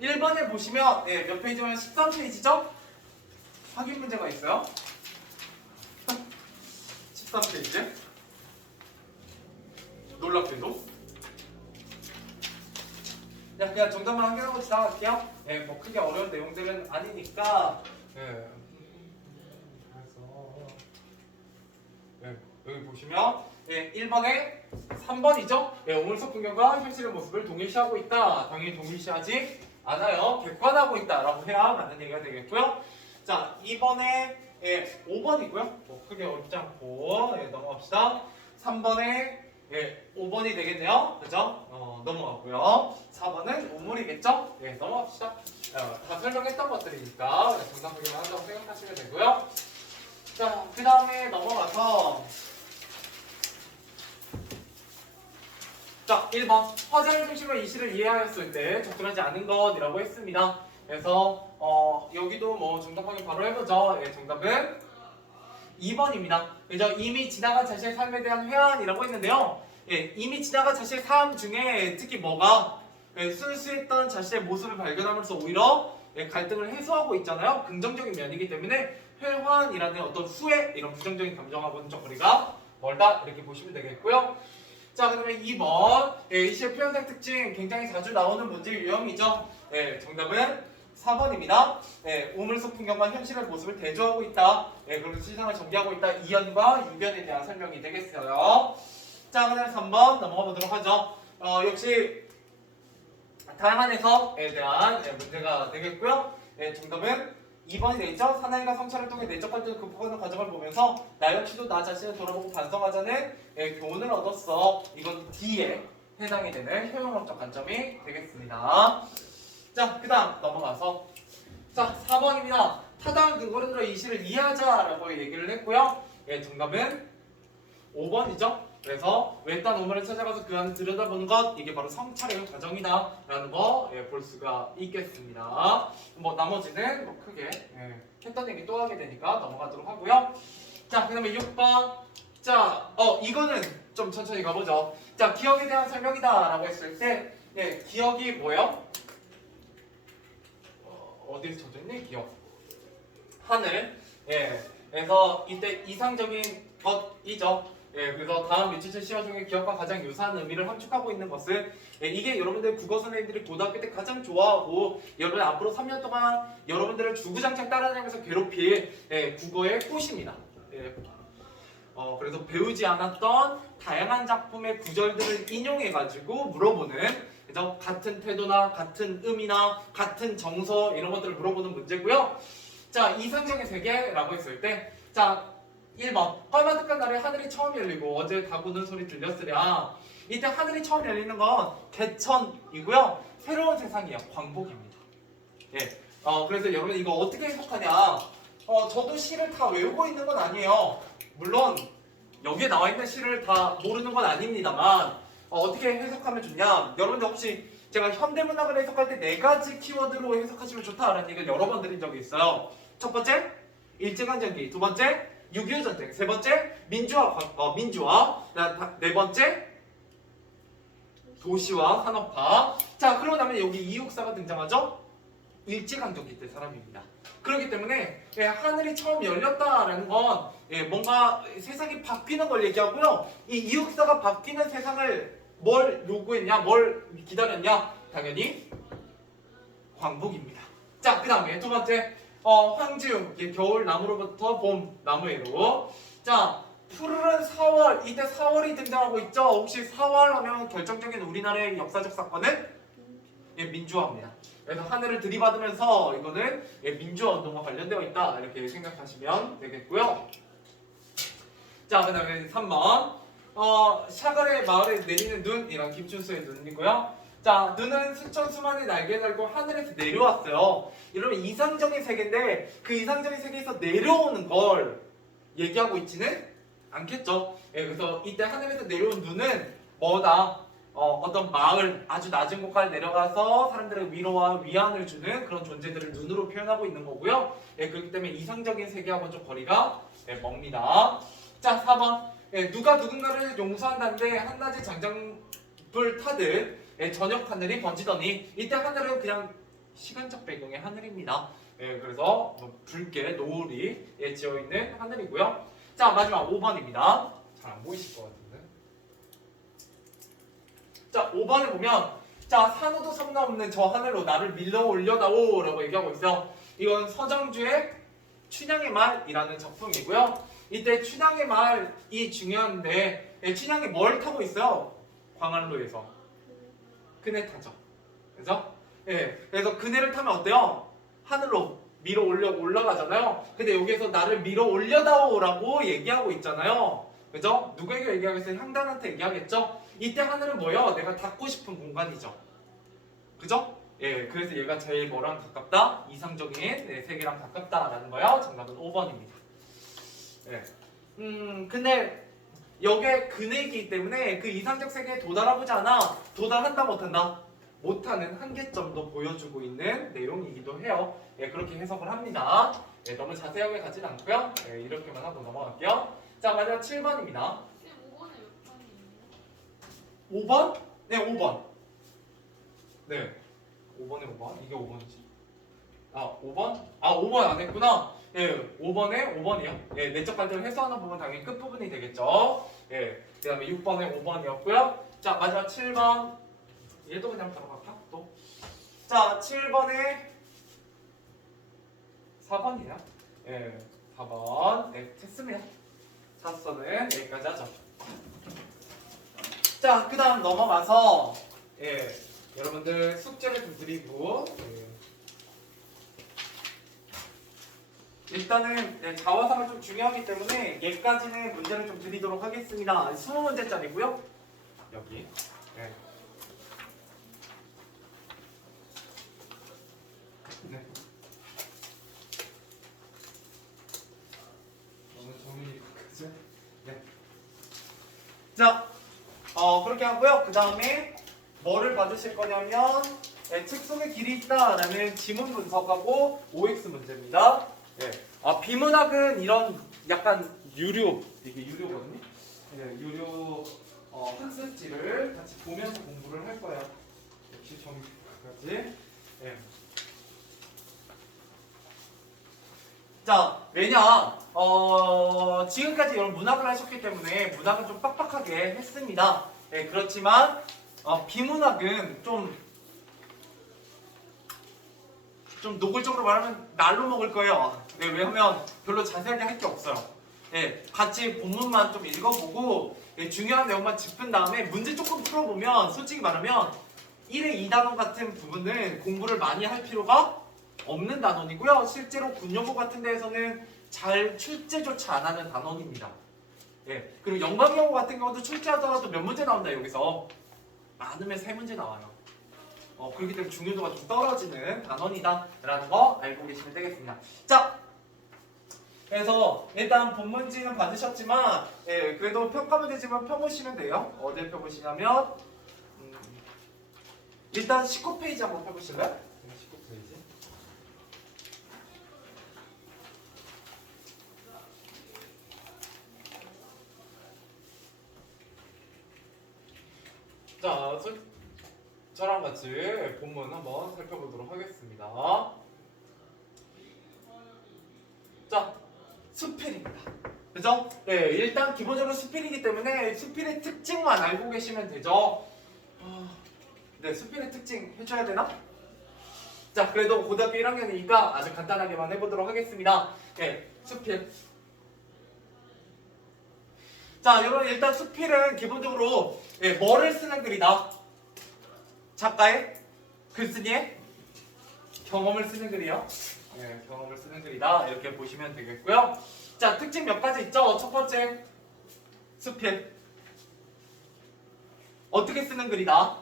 1번에 보시면 몇 페이지면 13페이지죠? 확인 문제가 있어요. 13페이지. 놀랍게도. 그냥 정답만 확인하고 지나갈게요. 뭐 크게 어려운 내용들은 아니니까. 그래서 여기 보시면 1번에 3번이죠. 오물석 풍경과 현실의 모습을 동일시하고 있다. 당연히 동일시하지 않아요. 객관하고 있다라고 해야 맞는 얘기가 되겠고요. 자, 2번에 5번이고요. 뭐 크게 어렵지 않고 넘어갑시다. 3번에 5번이 되겠네요. 그죠? 넘어가고요. 4번은 우물이겠죠? 넘어갑시다. 다 설명했던 것들이니까 정답 확인만 한다고 생각하시면 되고요. 자, 그 다음에 넘어가서 자, 1번 화자의 중심을 이 시를 이해하였을 때 적절하지 않은 것이라고 했습니다. 그래서 여기도 뭐 정답 확인 바로 해보죠. 정답은 2번입니다. 그죠? 이미 지나간 자신의 삶에 대한 회한이라고 했는데요. 이미 지나간 자신의 삶 중에 특히 뭐가 순수했던 자신의 모습을 발견하면서 오히려 갈등을 해소하고 있잖아요. 긍정적인 면이기 때문에 회환이라는 어떤 후회 이런 부정적인 감정하고는 좀 거리가 멀다 이렇게 보시면 되겠고요. 자, 그러면 2번 이 시의 표현상 특징 굉장히 자주 나오는 문제 유형이죠. 정답은 4번입니다. 우물속 풍경과 현실의 모습을 대조하고 있다. 그리고 세상을 전개하고 있다. 이연과 이변에 대한 설명이 되겠어요. 자, 그다음 3번 넘어가 보도록 하죠. 역시 다양한 해석에 대한 문제가 되겠고요. 정답은 2번이 되겠죠. 사나이가 성찰을 통해 내적 갈등을 극복하는 과정을 보면서 나 역시도 나 자신을 돌아보고 반성하자는 교훈을 얻었어. 이건 D에 해당이 되는 효용학적 관점이 되겠습니다. 자, 그 다음 넘어가서 자, 4번입니다. 타당한 근거를 들어 이 시를 이해하자라고 얘기를 했고요. 정답은 5번이죠. 그래서 외딴 우물을 찾아가서 그 안을 들여다보는 것, 이게 바로 성찰의 과정이다 라는 거 볼 수가 있겠습니다. 뭐 나머지는 뭐 크게 했던 얘기 또 하게 되니까 넘어가도록 하고요. 자, 그 다음에 6번. 자, 이거는 좀 천천히 가보죠. 자, 기억에 대한 설명이다 라고 했을 때 기억이 뭐예요? 어디에서 젖어있니? 기억. 하늘. 그래서 이때 이상적인 것이죠. 그래서 다음 며칠 시험 중에 기억과 가장 유사한 의미를 함축하고 있는 것은 이게 여러분들 국어 선생님들이 고등학교 때 가장 좋아하고 여러분 앞으로 3년 동안 여러분들을 주구장창 따라다니면서 괴롭힐 국어의 꽃입니다. 그래서 배우지 않았던 다양한 작품의 구절들을 인용해가지고 물어보는 그래서 같은 태도나 같은 의미나 같은 정서 이런 것들을 물어보는 문제고요. 자, 이상적인 세계라고 했을 때 자 1번 뻘마득한 날에 하늘이 처음 열리고 어제 닭 우는 소리 들렸으랴. 이때 하늘이 처음 열리는 건 개천이고요. 새로운 세상이에요. 광복입니다. 그래서 여러분 이거 어떻게 해석하냐. 저도 시를 다 외우고 있는 건 아니에요. 물론 여기에 나와 있는 시를 다 모르는 건 아닙니다만 어떻게 해석하면 좋냐. 여러분들 혹시 제가 현대문학을 해석할 때 4가지 키워드로 해석하시면 좋다라는 얘기를 여러 번 드린 적이 있어요. 첫 번째 일제강점기, 두 번째 6.25 전쟁, 세 번째 민주화, 네 번째 도시화 산업화. 자, 그러고 나면 여기 이육사가 등장하죠. 일제강점기 때 사람입니다. 그렇기 때문에 하늘이 처음 열렸다라는 건 뭔가 세상이 바뀌는 걸 얘기하고요. 이 이육사가 바뀌는 세상을 뭘 요구했냐, 뭘 기다렸냐? 당연히 광복입니다. 자, 그 다음에 두 번째 황지움, 겨울 나무로부터 봄 나무에로. 자, 푸르른 4월, 이때 4월이 등장하고 있죠. 혹시 4월 하면 결정적인 우리나라의 역사적 사건은 민주화입니다. 그래서 하늘을 들이받으면서 이거는 민주화 운동과 관련되어 있다 이렇게 생각하시면 되겠고요. 자, 그 다음에 3번 샤갈의 마을에 내리는 눈이랑 김춘수의 눈이고요. 자, 눈은 수천 수만의 날개 달고 하늘에서 내려왔어요. 이러면 이상적인 세계인데 그 이상적인 세계에서 내려오는 걸 얘기하고 있지는 않겠죠. 그래서 이때 하늘에서 내려온 눈은 뭐다? 어떤 마을, 아주 낮은 곳까지 내려가서 사람들의 위로와 위안을 주는 그런 존재들을 눈으로 표현하고 있는 거고요. 그렇기 때문에 이상적인 세계하고는 좀 거리가 멉니다. 자, 4번 누가 누군가를 용서한다는데 한낮에 장작불 타듯 저녁 하늘이 번지더니 이때 하늘은 그냥 시간적 배경의 하늘입니다. 예, 그래서 붉게 노을이 지어 있는 하늘이고요. 자, 마지막 5번입니다. 잘 안 보이실 것 같은데. 자, 5번을 보면 자, 산호도 섬나 없는 저 하늘로 나를 밀어 올려다오 라고 얘기하고 있어. 이건 서정주의 춘향의 말이라는 작품이고요. 이때 춘향의 말이 중요한데 춘향이 뭘 타고 있어요? 광안로에서 그네 타죠. 그래서 그래서 그네를 타면 어때요? 하늘로 밀어 올라가잖아요. 근데 여기에서 나를 밀어 올려다오라고 얘기하고 있잖아요. 그죠? 누구에게 얘기하겠어요? 향단한테 얘기하겠죠? 이때 하늘은 뭐예요? 내가 닿고 싶은 공간이죠. 그죠? 그래서 얘가 제일 뭐랑 가깝다? 이상적인 세계랑 가깝다라는 거예요. 정답은 5번입니다. 근데 여기에 근액이기 때문에 그 이상적 세계에 도달하고자 하나 도달한다 못한다? 못하는 한계점도 보여주고 있는 내용이기도 해요. 그렇게 해석을 합니다. 너무 자세하게 가진 않고요. 이렇게만 하고 넘어갈게요. 자, 마지막 7번입니다. 5번에 몇 번이에요? 5번? 네, 5번. 네. 5번에 5번? 이게 5번이지. 아, 5번? 아, 5번 안 했구나. 5번에 5번이요. 내적 갈등을 해소하는 부분 당연히 끝부분이 되겠죠. 그 다음에 6번에 5번이었고요. 자, 마지막 7번. 얘도 그냥 바로 갈까? 또. 자, 7번에 4번이에요. 4번. 됐습니다. 사선은 여기까지 하죠. 자, 그 다음 넘어가서 여러분들 숙제를 좀 드리고 일단은 자화상은 좀 중요하기 때문에 얘까지는 문제를 좀 드리도록 하겠습니다. 20문제짜리고요. 여기 네. 너무 정리 그죠? 네. 자, 그렇게 하고요. 그 다음에 뭐를 받으실 거냐면 책 속에 길이 있다라는 지문 분석하고 OX 문제입니다. 비문학은 이런 약간 유료, 이게 유료거든요. 유료 학습지를 같이 보면서 공부를 할 거예요. 역시 정리까지. 자, 왜냐? 지금까지 여러분 문학을 하셨기 때문에 문학은 좀 빡빡하게 했습니다. 그렇지만 비문학은 좀 노골적으로 말하면 날로 먹을 거예요. 왜냐면 별로 자세하게 할 게 없어요. 같이 본문만 좀 읽어보고 중요한 내용만 짚은 다음에 문제 조금 풀어보면 솔직히 말하면 1의 2단원 같은 부분은 공부를 많이 할 필요가 없는 단원이고요. 실제로 군용고 같은 데에서는 잘 출제조차 안 하는 단원입니다. 그리고 연관경고 같은 경우도 출제하더라도 몇 문제 나온다 여기서 많으면 3문제 나와요. 그렇기 때문에 중요도가 좀 떨어지는 단원이다 라는 거 알고 계시면 되겠습니다. 자, 그래서 일단 본문지는 받으셨지만 그래도 평가 문제지만 펴보시면 돼요. 어딜 펴보시냐면 일단 19페이지 한번 펴보실래요? 19페이지. 자, 저랑 같이 본문 한번 살펴보도록 하겠습니다. 자, 수필입니다. 그죠? 일단 기본적으로 수필이기 때문에 수필의 특징만 알고 계시면 되죠. 수필의 특징 해줘야 되나? 자, 그래도 고등학교 1학년이니까 아주 간단하게만 해보도록 하겠습니다. 수필. 자, 여러분 일단 수필은 기본적으로 뭐를 쓰는 글이다? 작가의 글쓴이의 경험을 쓰는 글이요. 경험을 쓰는 글이다. 이렇게 보시면 되겠고요. 자, 특징 몇 가지 있죠? 첫 번째, 수필. 어떻게 쓰는 글이다?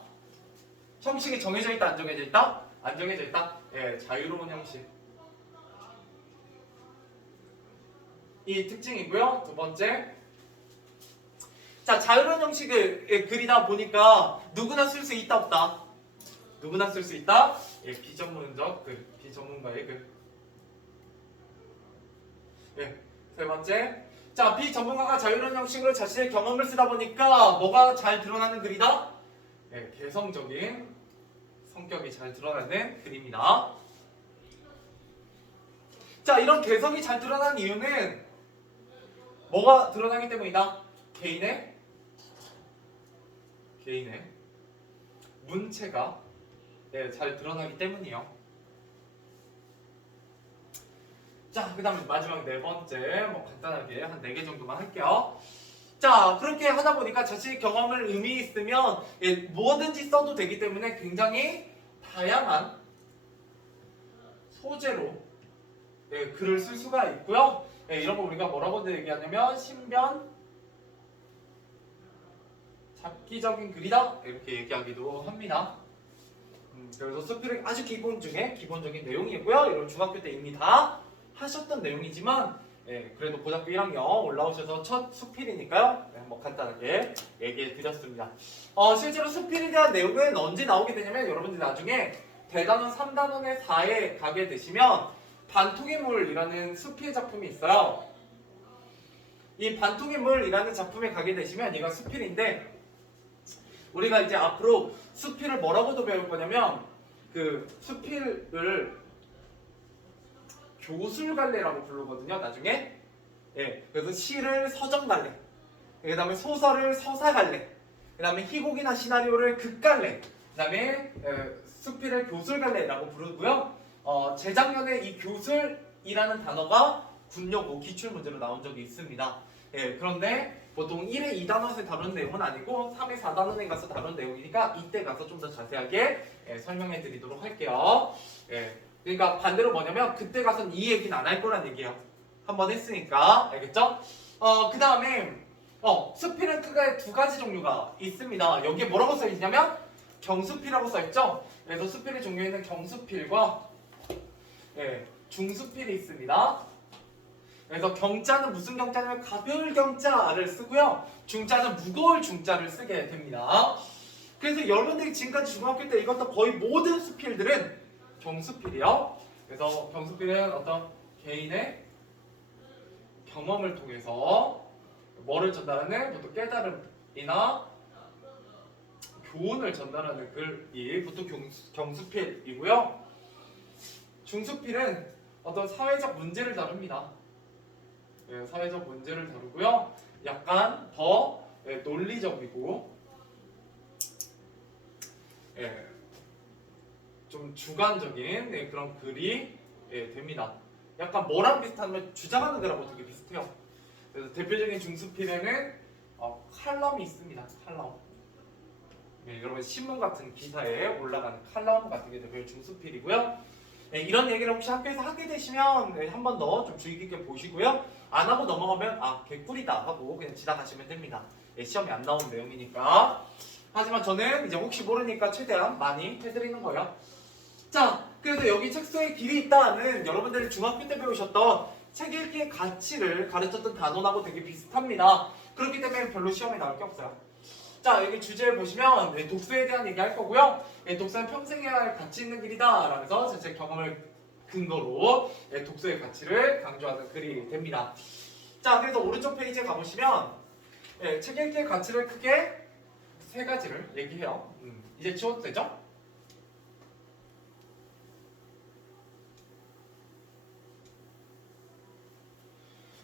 형식이 정해져 있다, 안 정해져 있다? 안 정해져 있다. 자유로운 형식. 이 특징이고요. 두 번째, 자, 자유로운 형식의 글이다 보니까 누구나 쓸 수 있다, 없다? 누구나 쓸 수 있다. 비전문적 글, 비전문가의 글. 세 번째, 자, 비전문가가 자유로운 형식으로 자신의 경험을 쓰다 보니까 뭐가 잘 드러나는 글이다? 개성적인 성격이 잘 드러나는 글입니다. 자, 이런 개성이 잘 드러나는 이유는 뭐가 드러나기 때문이다? 개인의 문체가 잘 드러나기 때문이요. 자, 그 다음에 마지막 네 번째, 뭐 간단하게 한 4개 정도만 할게요. 자, 그렇게 하다 보니까 자신의 경험을 의미 있으면 뭐든지 써도 되기 때문에 굉장히 다양한 소재로 글을 쓸 수가 있고요. 이런 거 우리가 뭐라고 얘기하냐면 신변 잡기적인 글이다 이렇게 얘기하기도 합니다. 그래서 수필은 아주 기본적인 내용이고요. 이런 중학교 때 이미 다 하셨던 내용이지만 그래도 고등학교 1학년 올라오셔서 첫 수필이니까요. 한번 간단하게 얘기해 드렸습니다. 실제로 수필에 대한 내용은 언제 나오게 되냐면 여러분들 나중에 대단원 3단원의 4에 가게 되시면 반통의 물이라는 수필 작품이 있어요. 이 반통의 물이라는 작품에 가게 되시면 얘가 수필인데 우리가 이제 앞으로 수필을 뭐라고도 배울 거냐면 그 수필을 교술갈래라고 부르거든요. 나중에 그래서 시를 서정갈래, 그 다음에 소설을 서사갈래, 그 다음에 희곡이나 시나리오를 극갈래, 그 다음에 수필을 교술갈래라고 부르고요. 재작년에 이 교술이라는 단어가 군요고 기출문제로 나온 적이 있습니다. 그런데 보통 1회 2단원에서 다룬 내용은 아니고 3회 4단원에 가서 다룬 내용이니까 이때 가서 좀 더 자세하게 설명해 드리도록 할게요. 그러니까 반대로 뭐냐면 그때 가서는 이 얘기는 안 할 거란 얘기예요. 한번 했으니까 알겠죠? 그 다음에 수필은 크게 2가지 종류가 있습니다. 여기에 뭐라고 써있냐면 경수필이라고 써있죠? 그래서 수필의 종류에는 경수필과 중수필이 있습니다. 그래서 경자는 무슨 경자냐면 가벼울 경자를 쓰고요. 중자는 무거울 중자를 쓰게 됩니다. 그래서 여러분들이 지금까지 중학교 때 읽었던 거의 모든 수필들은 경수필이요. 그래서 경수필은 어떤 개인의 경험을 통해서 뭐를 전달하는 보통 깨달음이나 교훈을 전달하는 글이 보통 경수필이고요. 중수필은 어떤 사회적 문제를 다룹니다. 사회적 문제를 다루고요. 약간 더 논리적이고 좀 주관적인 그런 글이 됩니다. 약간 뭐랑 비슷하면 주장하는 글하고 되게 비슷해요. 그래서 대표적인 중수필에는 칼럼이 있습니다. 칼럼. 여러분 신문 같은 기사에 올라가는 칼럼 같은 게 대표적인 중수필이고요. 이런 얘기를 혹시 학교에서 하게 되시면 한 번 더 좀 주의 깊게 보시고요. 안 하고 넘어가면 개꿀이다 하고 그냥 지나가시면 됩니다. 시험에 안 나온 내용이니까. 하지만 저는 이제 혹시 모르니까 최대한 많이 해드리는 거예요. 자, 그래서 여기 책 속에 길이 있다는 여러분들이 중학교 때 배우셨던 책 읽기의 가치를 가르쳤던 단원하고 되게 비슷합니다. 그렇기 때문에 별로 시험에 나올 게 없어요. 자, 여기 주제를 보시면 독서에 대한 얘기 할 거고요. 독서는 평생 해야 할 가치 있는 길이다 라면서 제 경험을 근거로 독서의 가치를 강조하는 글이 됩니다. 자, 그래서 오른쪽 페이지에 가보시면 책 읽기의 가치를 크게 3가지를 얘기해요. 이제 지워도 되죠?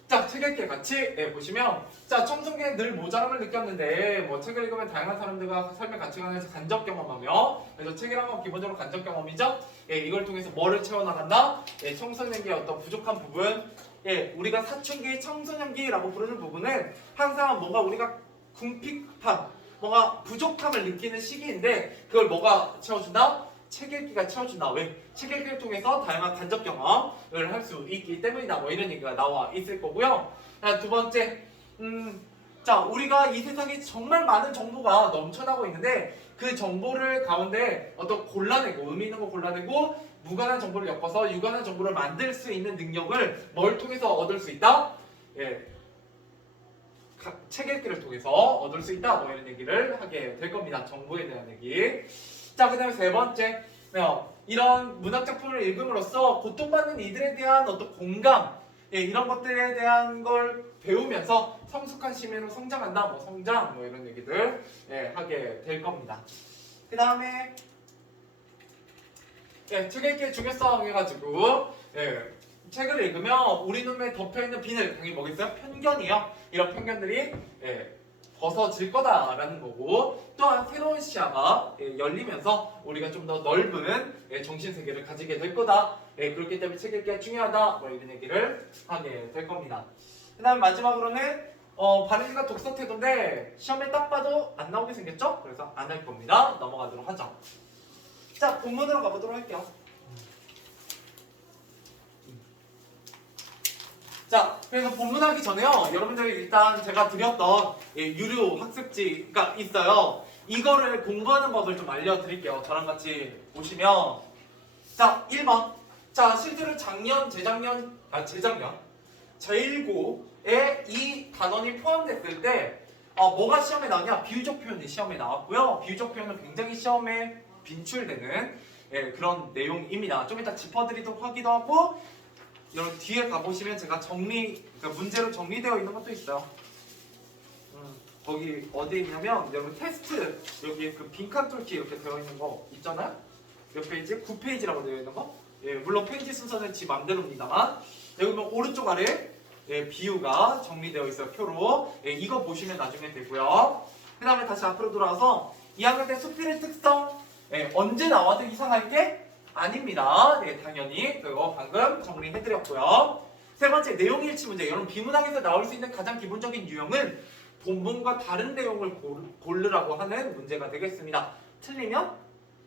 자, 책 읽기의 가치 보시면 자, 청소년에 늘 모자람을 느꼈는데 뭐 책을 읽으면 다양한 사람들과 삶의 가치관에서 간접 경험하며 그래서 책이란 건 기본적으로 간접 경험이죠. 이걸 통해서 뭐를 채워나간다? 청소년기의 어떤 부족한 부분 우리가 사춘기, 청소년기라고 부르는 부분은 항상 뭔가 우리가 궁핍함, 뭔가 부족함을 느끼는 시기인데 그걸 뭐가 채워준다? 책 읽기가 채워준다. 왜? 책 읽기를 통해서 다양한 간접 경험을 할 수 있기 때문이다. 뭐 이런 얘기가 나와 있을 거고요. 두 번째, 자, 우리가 이 세상에 정말 많은 정보가 넘쳐나고 있는데 그 정보를 가운데 어떤 골라내고 의미 있는 거 골라내고 무관한 정보를 엮어서 유관한 정보를 만들 수 있는 능력을 뭘 통해서 얻을 수 있다? 책 읽기를 통해서 얻을 수 있다. 뭐 이런 얘기를 하게 될 겁니다. 정보에 대한 얘기. 자, 그 다음에 3번째, 이런 문학 작품을 읽음으로써 고통받는 이들에 대한 어떤 공감, 이런 것들에 대한 걸 배우면서 성숙한 시민으로 성장한다. 뭐 성장, 뭐 이런 얘기들 하게 될 겁니다. 그 다음에 책 읽기의 중요성 해가지고 책을 읽으면 우리 눈에 덮여있는 비늘, 당연히 뭐겠어요? 편견이요. 이런 편견들이 벗어질 거다라는 거고, 또한 새로운 시야가 열리면서 우리가 좀 더 넓은 정신 세계를 가지게 될 거다. 그렇기 때문에 책 읽기가 중요하다. 뭐 이런 얘기를 하게 될 겁니다. 그 다음에 마지막으로는 발음과 독서 태도인데 시험에 딱 봐도 안 나오게 생겼죠? 그래서 안 할 겁니다. 넘어가도록 하죠. 자, 본문으로 가보도록 할게요. 자, 그래서 본문하기 전에요. 여러분들이 일단 제가 드렸던 유료 학습지가 있어요. 이거를 공부하는 법을 좀 알려드릴게요. 저랑 같이 보시면, 자, 1번. 자, 실제로 재작년 제1고에 이 단원이 포함됐을 때 뭐가 시험에 나오냐? 비유적 표현이 시험에 나왔고요. 비유적 표현은 굉장히 시험에 빈출되는 그런 내용입니다. 좀 이따 짚어드리도록 하기도 하고, 여러분 뒤에 가보시면 제가 그러니까 문제로 정리되어 있는 것도 있어요. 거기 어디에 있냐면 여러분 테스트 여기 그 빈칸 뚫기 이렇게 되어 있는 거 있잖아요. 몇 페이지? 9페이지라고 되어 있는 거. 물론 페이지 순서는 지 맘대로입니다만 여기 보면 오른쪽 아래 비유가 정리되어 있어요. 표로. 이거 보시면 나중에 되고요. 그 다음에 다시 앞으로 돌아와서 2학년 때 수필의 특성 언제 나와도 이상할 게 아닙니다. 당연히 그거 방금 정리해드렸고요. 세 번째, 내용 일치 문제. 여러분 비문학에서 나올 수 있는 가장 기본적인 유형은 본문과 다른 내용을 고르라고 하는 문제가 되겠습니다. 틀리면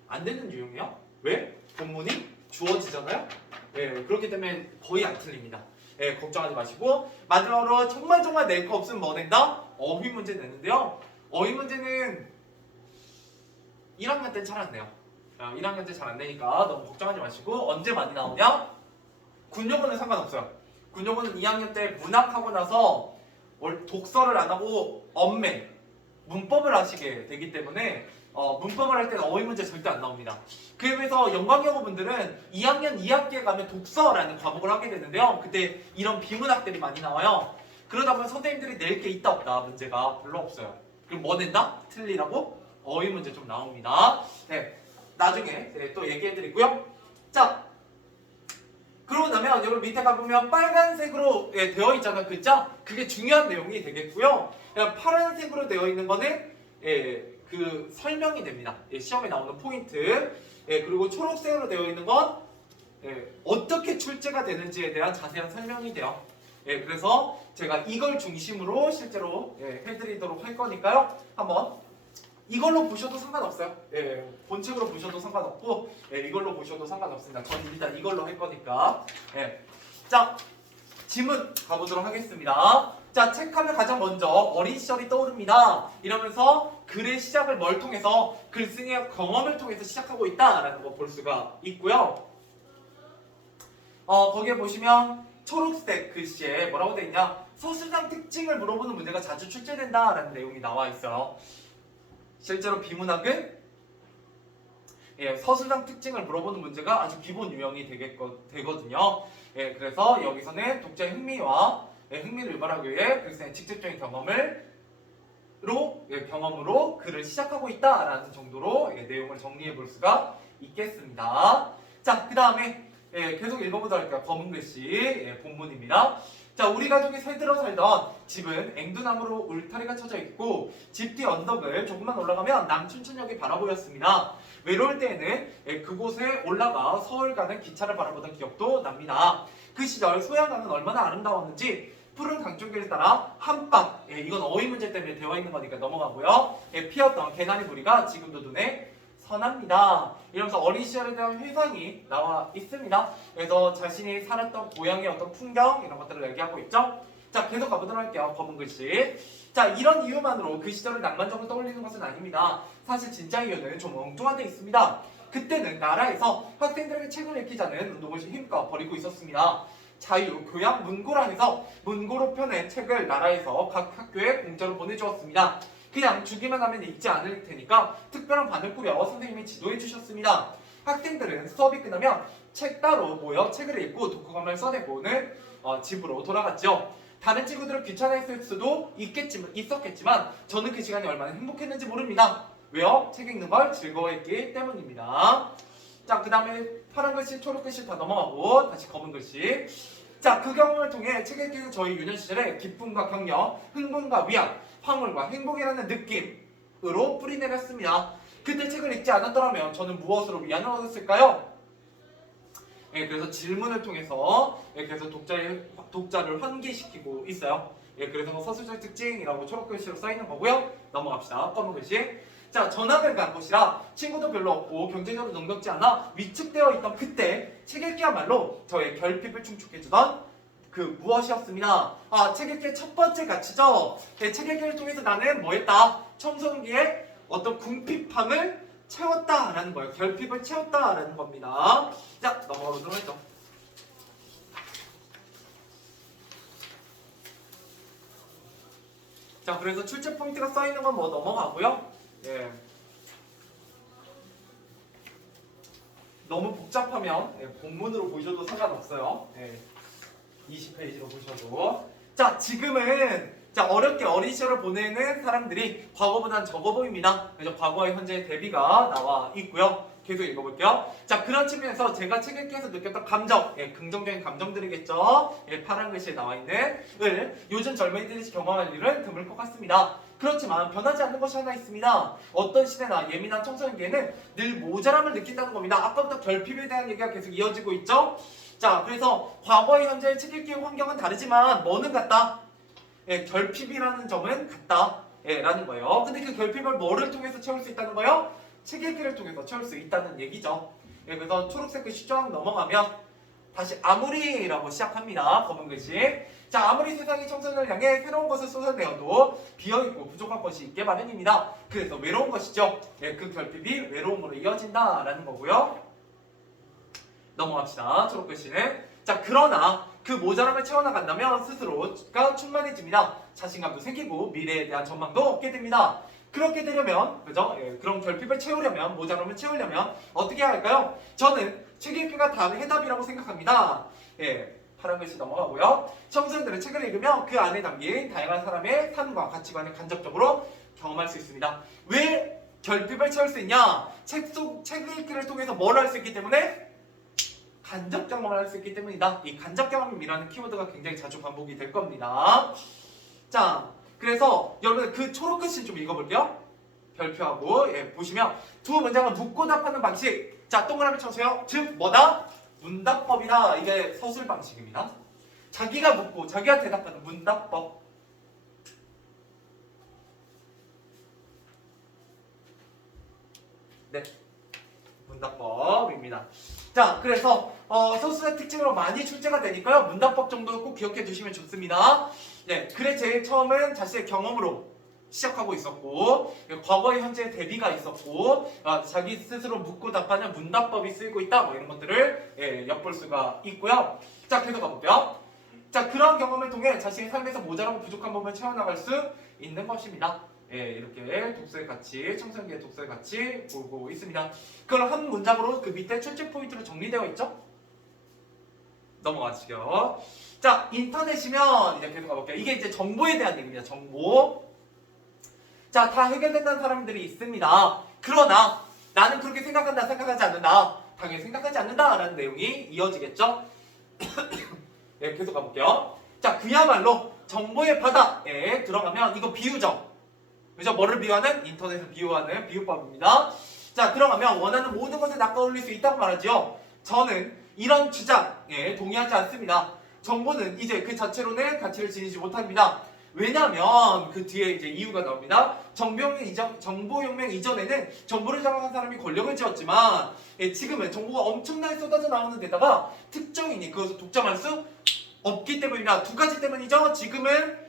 안 되는 유형이요. 왜? 본문이 주어지잖아요. 그렇기 때문에 거의 안 틀립니다. 걱정하지 마시고, 마지막으로 정말 낼 거 없으면 뭐 낸다? 어휘 문제 내는데요. 어휘 문제는 1학년 때는 잘 안 내요. 1학년 때 잘 안 되니까 너무 걱정하지 마시고, 언제 많이 나오냐? 군용어는 상관없어요. 군용어는 2학년 때 문학하고 나서 독서를 안 하고 언매, 문법을 하시게 되기 때문에 문법을 할 때는 어휘 문제 절대 안 나옵니다. 그래서 영광여고 분들은 2학년 2학기에 가면 독서라는 과목을 하게 되는데요. 그때 이런 비문학들이 많이 나와요. 그러다 보면 선생님들이 낼 게 있다 없다 문제가 별로 없어요. 그럼 뭐 낸다? 틀리라고? 어휘 문제 좀 나옵니다. 나중에 또 얘기해드리고요. 자, 그러고 나면 여러분 밑에 가보면 빨간색으로 되어 있잖아요. 글자? 그게 중요한 내용이 되겠고요. 그냥 파란색으로 되어 있는 거는 그 설명이 됩니다. 시험에 나오는 포인트. 그리고 초록색으로 되어 있는 건 어떻게 출제가 되는지에 대한 자세한 설명이 돼요. 그래서 제가 이걸 중심으로 실제로 해드리도록 할 거니까요. 한번 이걸로 보셔도 상관없어요. 본책으로 보셔도 상관없고 이걸로 보셔도 상관없습니다. 저는 일단 이걸로 할 거니까. 자, 지문 가보도록 하겠습니다. 자, 책하면 가장 먼저 어린 시절이 떠오릅니다. 이러면서 글의 시작을 뭘 통해서 글쓴이의 경험을 통해서 시작하고 있다라는 거 볼 수가 있고요. 거기에 보시면 초록색 글씨에 뭐라고 되어 있냐? 서술상 특징을 물어보는 문제가 자주 출제된다라는 내용이 나와 있어요. 실제로 비문학은 서술상 특징을 물어보는 문제가 아주 기본 유형이 되거든요. 그래서 여기서는 독자의 흥미를 유발하기 위해 글쓴이의 직접적인 경험으로 글을 시작하고 있다라는 정도로 내용을 정리해 볼 수가 있겠습니다. 자, 그 다음에 계속 읽어보도록 할게요. 검은 글씨 본문입니다. 자, 우리 가족이 새들어 살던 집은 앵두나무로 울타리가 쳐져 있고 집 뒤 언덕을 조금만 올라가면 남춘천역이 바라 보였습니다. 외로울 때에는 그곳에 올라가 서울 가는 기차를 바라보던 기억도 납니다. 그 시절 소양강은 얼마나 아름다웠는지 푸른 강줄기를 따라 한밤, 이건 어휘 문제 때문에 되어 있는 거니까 넘어가고요. 피었던 개나리 무리가 지금도 눈에 선합니다. 이러면서 어린 시절에 대한 회상이 나와 있습니다. 그래서 자신이 살았던 고향의 어떤 풍경 이런 것들을 얘기하고 있죠. 자, 계속 가보도록 할게요. 검은 글씨. 자, 이런 이유만으로 그 시절을 낭만적으로 떠올리는 것은 아닙니다. 사실 진짜 이유는 좀 엉뚱한 데 있습니다. 그때는 나라에서 학생들에게 책을 읽히자는 운동을 힘껏 벌이고 있었습니다. 자유, 교양, 문고랑에서 문고로 펴낸 책을 나라에서 각 학교에 공짜로 보내주었습니다. 그냥 주기만 하면 읽지 않을 테니까 특별한 반을 꾸려 선생님이 지도해 주셨습니다. 학생들은 수업이 끝나면 책 따로 모여 책을 읽고 독후감을 써내고는 집으로 돌아갔죠. 다른 친구들은 귀찮아했을 수도 있었겠지만 저는 그 시간이 얼마나 행복했는지 모릅니다. 왜요? 책 읽는 걸 즐거워했기 때문입니다. 자, 그 다음에 파란 글씨, 초록 글씨 다 넘어가고 다시 검은 글씨. 자, 그 경험을 통해 책 읽기는 저희 유년 시절에 기쁨과 격려, 흥분과 위안, 황홀과 행복이라는 느낌으로 뿌리내렸습니다. 그때 책을 읽지 않았더라면 저는 무엇으로 위안을 얻었을까요? 예, 그래서 질문을 통해서 그래서 독자를 환기시키고 있어요. 예, 그래서 서술적 특징이라고 초록 글씨로 써있는 거고요. 넘어갑시다. 검은 글씨. 자, 전학을 간 곳이라 친구도 별로 없고 경제적으로 넉넉지 않아 위축되어 있던 그때 책 읽기야말로 저의 결핍을 충족해주던 그 무엇이었습니다. 아, 책 읽기의 첫 번째 가치죠. 책 읽기를 통해서 나는 뭐 했다? 청소년기에 어떤 궁핍함을 채웠다라는 거예요. 결핍을 채웠다라는 겁니다. 자, 넘어가도록 하죠. 자, 그래서 출제 포인트가 써있는 건 뭐 넘어가고요. 예. 너무 복잡하면 본문으로 보셔도 상관없어요. 20페이지로 보셔도. 자, 지금은 어렵게 어린 시절을 보내는 사람들이 과거보단 적어 보입니다. 그래서 과거와 현재의 대비가 나와 있고요. 계속 읽어볼게요. 자, 그런 측면에서 제가 책 읽기에서 느꼈던 감정, 긍정적인 감정들이겠죠. 파란 글씨에 나와 있는 요즘 젊은이들이 경험할 일은 드물 것 같습니다. 그렇지만 변하지 않는 것이 하나 있습니다. 어떤 시대나 예민한 청소년기에는 늘 모자람을 느낀다는 겁니다. 아까부터 결핍에 대한 얘기가 계속 이어지고 있죠. 자, 그래서 과거와 현재의 책 읽기 환경은 다르지만 뭐는 같다? 결핍이라는 점은 같다 라는 거예요. 근데 그 결핍을 뭐를 통해서 채울 수 있다는 거예요? 책 읽기를 통해서 채울 수 있다는 얘기죠. 그래서 초록색 글씨 쫙 넘어가면 다시 아무리라고 시작합니다. 검은 글씨. 자, 아무리 세상이 청소년을 향해 새로운 것을 쏟아내어도 비어있고 부족한 것이 있게 마련입니다. 그래서 외로운 것이죠. 그 결핍이 외로움으로 이어진다라는 거고요. 넘어갑시다. 초록 글씨는. 자, 그러나 그 모자람을 채워나간다면 스스로가 충만해집니다. 자신감도 생기고 미래에 대한 전망도 얻게 됩니다. 그렇게 되려면, 그죠? 그런 결핍을 채우려면, 모자람을 채우려면 어떻게 해야 할까요? 저는 책 읽기가 다 해답이라고 생각합니다. 파란 글씨 넘어가고요. 청소년들은 책을 읽으며 그 안에 담긴 다양한 사람의 삶과 가치관을 간접적으로 경험할 수 있습니다. 왜 결핍을 채울 수 있냐? 책 읽기를 통해서 뭘 할 수 있기 때문에? 간접 경험을 할 수 있기 때문이다. 이 간접 경험이라는 키워드가 굉장히 자주 반복이 될 겁니다. 자, 그래서 여러분 그 초록 글씨 좀 읽어볼게요. 별표하고 보시면 두 문장을 묻고 답하는 방식. 자, 동그라미 쳐세요. 즉 뭐다? 문답법이다. 이게 서술 방식입니다. 자기가 묻고 자기가 대답하는 문답법. 네, 문답법입니다. 자, 그래서 서술의 특징으로 많이 출제가 되니까요. 문답법 정도 꼭 기억해 두시면 좋습니다. 그래 제일 처음은 자신의 경험으로 시작하고 있었고 과거의 현재의 대비가 있었고 자기 스스로 묻고 답하는 문답법이 쓰이고 있다. 뭐 이런 것들을 엿볼 수가 있고요. 자, 계속 가볼게요. 자, 그런 경험을 통해 자신의 삶에서 모자라고 부족한 부분을 채워나갈 수 있는 것입니다. 이렇게 독서의 가치, 청소년기의 독서의 가치 보고 있습니다. 그걸 한 문장으로 그 밑에 출제 포인트로 정리되어 있죠? 넘어가시죠. 자, 인터넷이면 이제 계속 가볼게요. 이게 이제 정보에 대한 얘기입니다. 정보. 자, 다 해결된다는 사람들이 있습니다. 그러나 나는 그렇게 생각한다, 생각하지 않는다. 당연히 생각하지 않는다라는 내용이 이어지겠죠? 계속 가볼게요. 자, 그야말로 정보의 바다에 들어가면 이거 비유죠. 그죠? 뭐를 비유하는? 인터넷을 비유하는 비유법입니다. 자, 들어가면 원하는 모든 것을 낚아올릴 수 있다고 말하지요. 저는 이런 주장에 동의하지 않습니다. 정보는 이제 그 자체로는 가치를 지니지 못합니다. 왜냐하면 그 뒤에 이제 이유가 나옵니다. 정보혁명 이전에는 정보를 장악한 사람이 권력을 쥐었지만 지금은 정보가 엄청나게 쏟아져 나오는 데다가 특정인이 그것을 독점할 수 없기 때문입니다. 두 가지 때문이죠. 지금은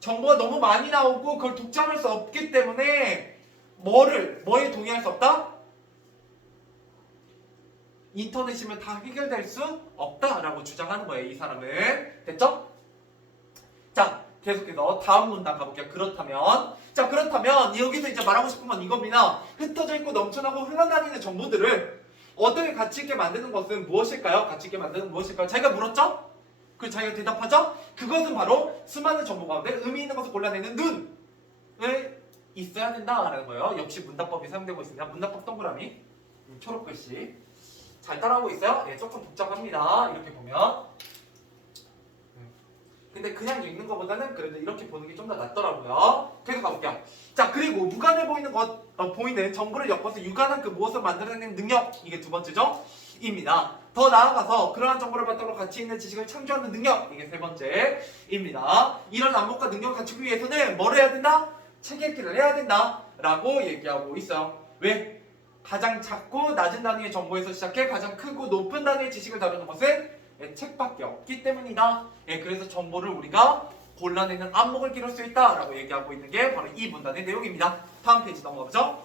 정보가 너무 많이 나오고 그걸 독점할 수 없기 때문에 뭐에 동의할 수 없다? 인터넷이면 다 해결될 수 없다라고 주장하는 거예요. 이 사람은. 됐죠? 자, 계속해서 다음 문단 가볼게요. 그렇다면 여기서 이제 말하고 싶은 건 이겁니다. 흩어져 있고 넘쳐나고 흘러다니는 정보들을 어떻게 가치 있게 만드는 것은 무엇일까요? 가치 있게 만드는 무엇일까요? 자기가 물었죠? 그 자기가 대답하죠? 그것은 바로 수많은 정보 가운데 의미 있는 것을 골라내는 눈을 있어야 된다라는 거예요. 역시 문답법이 사용되고 있습니다. 문답법 동그라미 초록 글씨. 잘 따라오고 있어요? 예, 조금 복잡합니다. 이렇게 보면. 근데 그냥 읽는 것보다는 그래도 이렇게 보는 게 좀 더 낫더라고요. 계속 가볼게요. 자, 그리고 무관해 보이는 보이는 정보를 엮어서 유관한 그 무엇을 만들어내는 능력, 이게 두 번째죠. 입니다. 더 나아가서 그러한 정보를 바탕으로 가치 있는 지식을 창조하는 능력, 이게 세 번째입니다. 이런 안목과 능력을 갖추기 위해서는 뭘 해야 된다? 책 읽기를 해야 된다 라고 얘기하고 있어요. 왜? 가장 작고 낮은 단위의 정보에서 시작해 가장 크고 높은 단위의 지식을 다루는 것은 책밖에 없기 때문이다. 그래서 정보를 우리가 골라내는 안목을 기를 수 있다라고 얘기하고 있는 게 바로 이 문단의 내용입니다. 다음 페이지 넘어가보죠.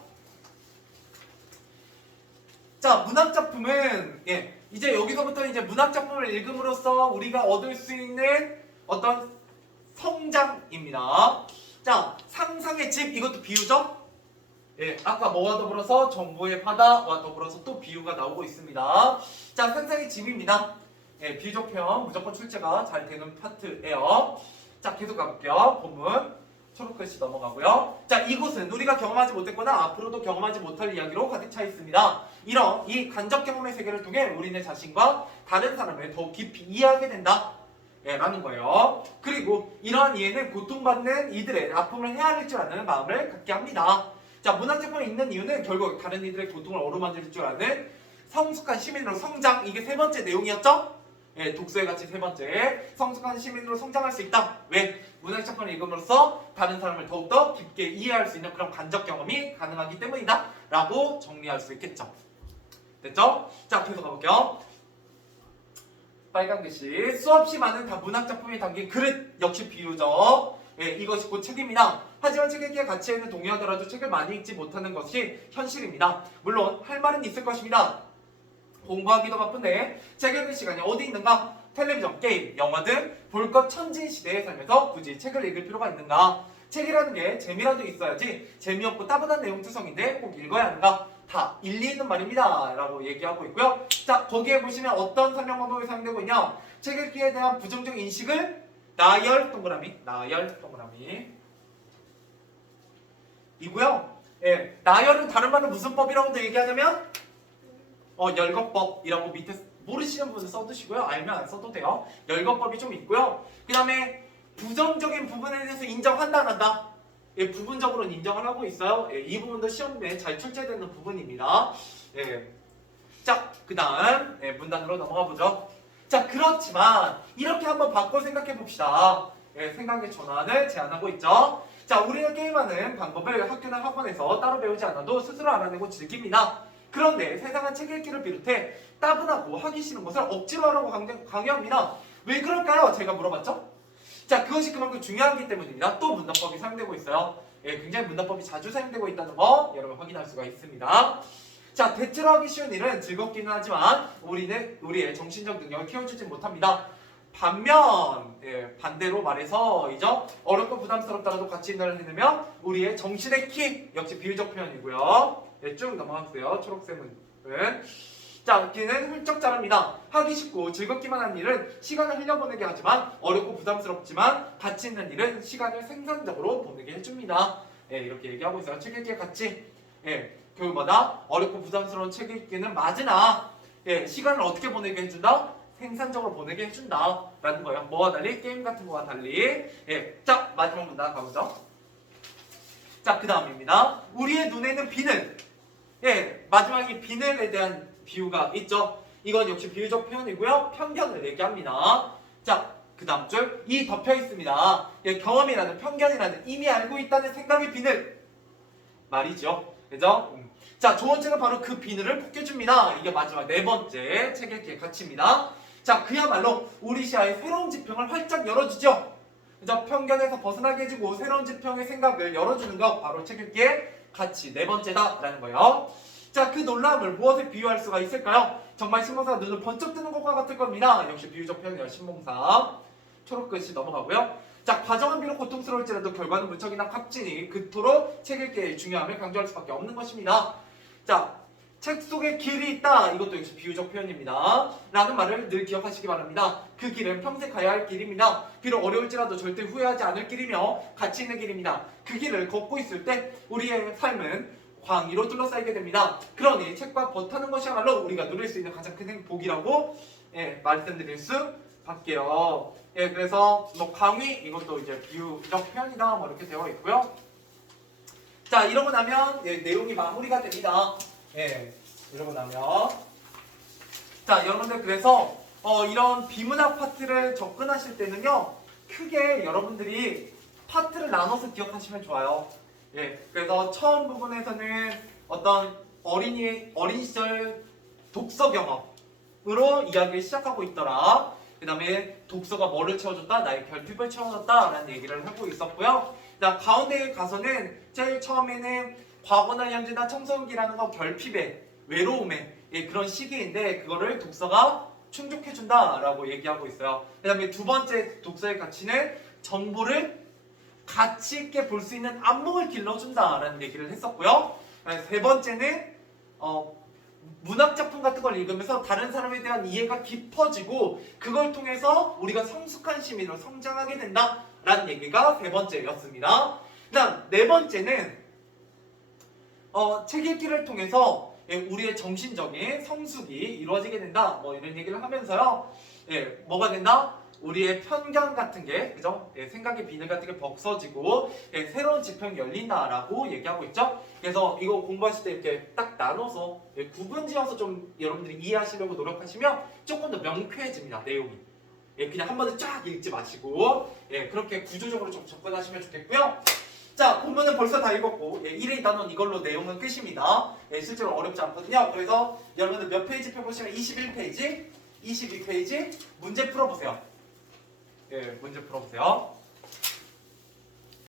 자, 문학작품은 이제 여기서부터 이제 문학작품을 읽음으로써 우리가 얻을 수 있는 어떤 성장입니다. 자, 상상의 집, 이것도 비유죠? 아까 뭐와 더불어서 정보의 바다와 더불어서 또 비유가 나오고 있습니다. 자, 상상의 집입니다. 비유적 표현 무조건 출제가 잘 되는 파트예요. 자, 계속 가볼게요. 본문 초록글씨 넘어가고요. 자, 이곳은 우리가 경험하지 못했거나 앞으로도 경험하지 못할 이야기로 가득 차 있습니다. 이런 이 간접 경험의 세계를 통해 우리는 자신과 다른 사람을 더욱 깊이 이해하게 된다. 라는 거예요. 그리고 이러한 이해는 고통받는 이들의 아픔을 헤아릴 줄 아는 마음을 갖게 합니다. 자, 문학작품을 읽는 이유는 결국 다른 이들의 고통을 어루만질 줄 아는 성숙한 시민으로 성장, 이게 세 번째 내용이었죠? 독서의 가치 세 번째, 성숙한 시민으로 성장할 수 있다. 왜? 문학작품을 읽음으로써 다른 사람을 더욱더 깊게 이해할 수 있는 그런 간접 경험이 가능하기 때문이다 라고 정리할 수 있겠죠. 됐죠? 자, 계속 가볼게요. 빨간 글씨, 수없이 많은 다 문학작품이 담긴 그릇, 역시 비유죠. 이것이 곧 책입니다. 하지만 책 읽기의 가치에는 동의하더라도 책을 많이 읽지 못하는 것이 현실입니다. 물론 할 말은 있을 것입니다. 공부하기도 바쁜데 책 읽을 시간이 어디 있는가? 텔레비전, 게임, 영화 등 볼 것 천지 시대에 살면서 굳이 책을 읽을 필요가 있는가? 책이라는 게 재미라도 있어야지 재미없고 따분한 내용 투성인데 꼭 읽어야 하는가? 다 일리 있는 말입니다 라고 얘기하고 있고요. 자, 거기에 보시면 어떤 설명 방법이 사용되고 있냐? 책 읽기에 대한 부정적 인식을 나열 동그라미 이고요. 나열은 다른 말로 무슨 법이라고도 얘기하냐면 열거법이라고 밑에 모르시는 분은 써두시고요. 알면 안 써도 돼요. 열거법이 좀 있고요. 그 다음에 부정적인 부분에 대해서 인정한다 안 한다. 부분적으로는 인정을 하고 있어요. 이 부분도 시험에 잘 출제되는 부분입니다. 자, 그 다음 문단으로 넘어가 보죠. 자, 그렇지만 이렇게 한번 바꿔 생각해 봅시다. 생각의 전환을 제안하고 있죠. 자, 우리가 게임하는 방법을 학교나 학원에서 따로 배우지 않아도 스스로 알아내고 즐깁니다. 그런데 세상은 책 읽기를 비롯해 따분하고 하기 싫은 것을 억지로 하라고 강요합니다. 왜 그럴까요? 제가 물어봤죠? 자, 그것이 그만큼 중요하기 때문입니다. 또 문단법이 사용되고 있어요. 굉장히 문단법이 자주 사용되고 있다는 거 여러분 확인할 수가 있습니다. 자, 대체로 하기 쉬운 일은 즐겁기는 하지만 우리의 정신적 능력을 키워주지 못합니다. 반면 반대로 말해서 어렵고 부담스럽다라도 가치 있는 걸 해내면 우리의 정신의 키, 역시 비유적 표현이고요. 쭉 넘어가세요. 초록색은 자, 기는 훌쩍 자랍니다. 하기 쉽고 즐겁기만 한 일은 시간을 흘려보내게 하지만 어렵고 부담스럽지만 가치 있는 일은 시간을 생산적으로 보내게 해줍니다. 이렇게 얘기하고 있어요. 책 읽기의 가치. 교육마다 어렵고 부담스러운 책 읽기는 맞으나 시간을 어떻게 보내게 해준다? 생산적으로 보내게 해준다 라는 거예요. 뭐와 달리? 게임 같은 거와 달리. 자, 마지막 문단 가보죠. 자, 그 다음입니다. 우리의 눈에는 비늘. 마지막에 비늘에 대한 비유가 있죠. 이건 역시 비유적 표현이고요. 편견을 얘기합니다. 자, 그 다음 줄. 이 덮여 있습니다. 경험이라는 편견이라는 이미 알고 있다는 생각의 비늘 말이죠. 그죠? 자, 좋은 책은 바로 그 비늘을 벗겨줍니다. 이게 마지막 네 번째 책 읽기의 가치입니다. 자, 그야말로 우리 시야의 새로운 지평을 활짝 열어주죠. 그죠? 편견에서 벗어나게 해주고 새로운 지평의 생각을 열어주는 것 바로 책 읽기의 가치 네 번째다라는 거예요. 자, 그 놀라움을 무엇에 비유할 수가 있을까요? 정말 신봉사가 눈을 번쩍 뜨는 것과 같을 겁니다. 역시 비유적 표현이에요. 신봉사. 초록글씨 넘어가고요. 자, 과정은 비록 고통스러울지라도 결과는 무척이나 값지니 그토록 책 읽기의 중요함을 강조할 수밖에 없는 것입니다. 자, 책 속에 길이 있다. 이것도 역시 비유적 표현입니다. 라는 말을 늘 기억하시기 바랍니다. 그 길은 평생 가야 할 길입니다. 비록 어려울지라도 절대 후회하지 않을 길이며 가치 있는 길입니다. 그 길을 걷고 있을 때 우리의 삶은 광의로 둘러싸이게 됩니다. 그러니 책과 벗하는 것이야말로 우리가 누릴 수 있는 가장 큰 행복이라고 말씀드릴 수 밖에요. 그래서 뭐 광의 이것도 이제 비유적 표현이다 뭐 이렇게 되어 있고요. 자, 이러고 나면 내용이 마무리가 됩니다. 이러고 나면 자, 여러분들 그래서 이런 비문학 파트를 접근하실 때는요, 크게 여러분들이 파트를 나눠서 기억하시면 좋아요. 그래서 처음 부분에서는 어떤 어린 시절 독서 경험으로 이야기를 시작하고 있더라. 그 다음에 독서가 뭐를 채워줬다? 나의 결핍을 채워줬다 라는 얘기를 하고 있었고요. 자, 가운데에 가서는 제일 처음에는 과거나 현재나 청소년기라는 거 결핍의 외로움의 그런 시기인데 그거를 독서가 충족해준다 라고 얘기하고 있어요. 그 다음에 두 번째 독서의 가치는 정보를 가치 있게 볼 수 있는 안목을 길러준다 라는 얘기를 했었고요. 세 번째는 문학 작품 같은 걸 읽으면서 다른 사람에 대한 이해가 깊어지고 그걸 통해서 우리가 성숙한 시민으로 성장하게 된다 라는 얘기가 세 번째였습니다. 그다음 네 번째는 책 읽기를 통해서 우리의 정신적인 성숙이 이루어지게 된다 뭐 이런 얘기를 하면서요. 뭐가 된다? 우리의 편견 같은 게 그죠? 생각의 비늘 같은 게 벗어지고 새로운 지평이 열린다라고 얘기하고 있죠. 그래서 이거 공부하실 때 이렇게 딱 나눠서 구분지어서 좀 여러분들이 이해하시려고 노력하시면 조금 더 명쾌해집니다. 내용이. 그냥 한 번에 쫙 읽지 마시고 그렇게 구조적으로 좀 접근하시면 좋겠고요. 자, 본문은 벌써 다 읽었고 1회 단원 이걸로 내용은 끝입니다. 실제로 어렵지 않거든요. 그래서 여러분들 몇 페이지 펴보시면 21페이지, 22페이지 문제 풀어보세요. 문제 풀어보세요.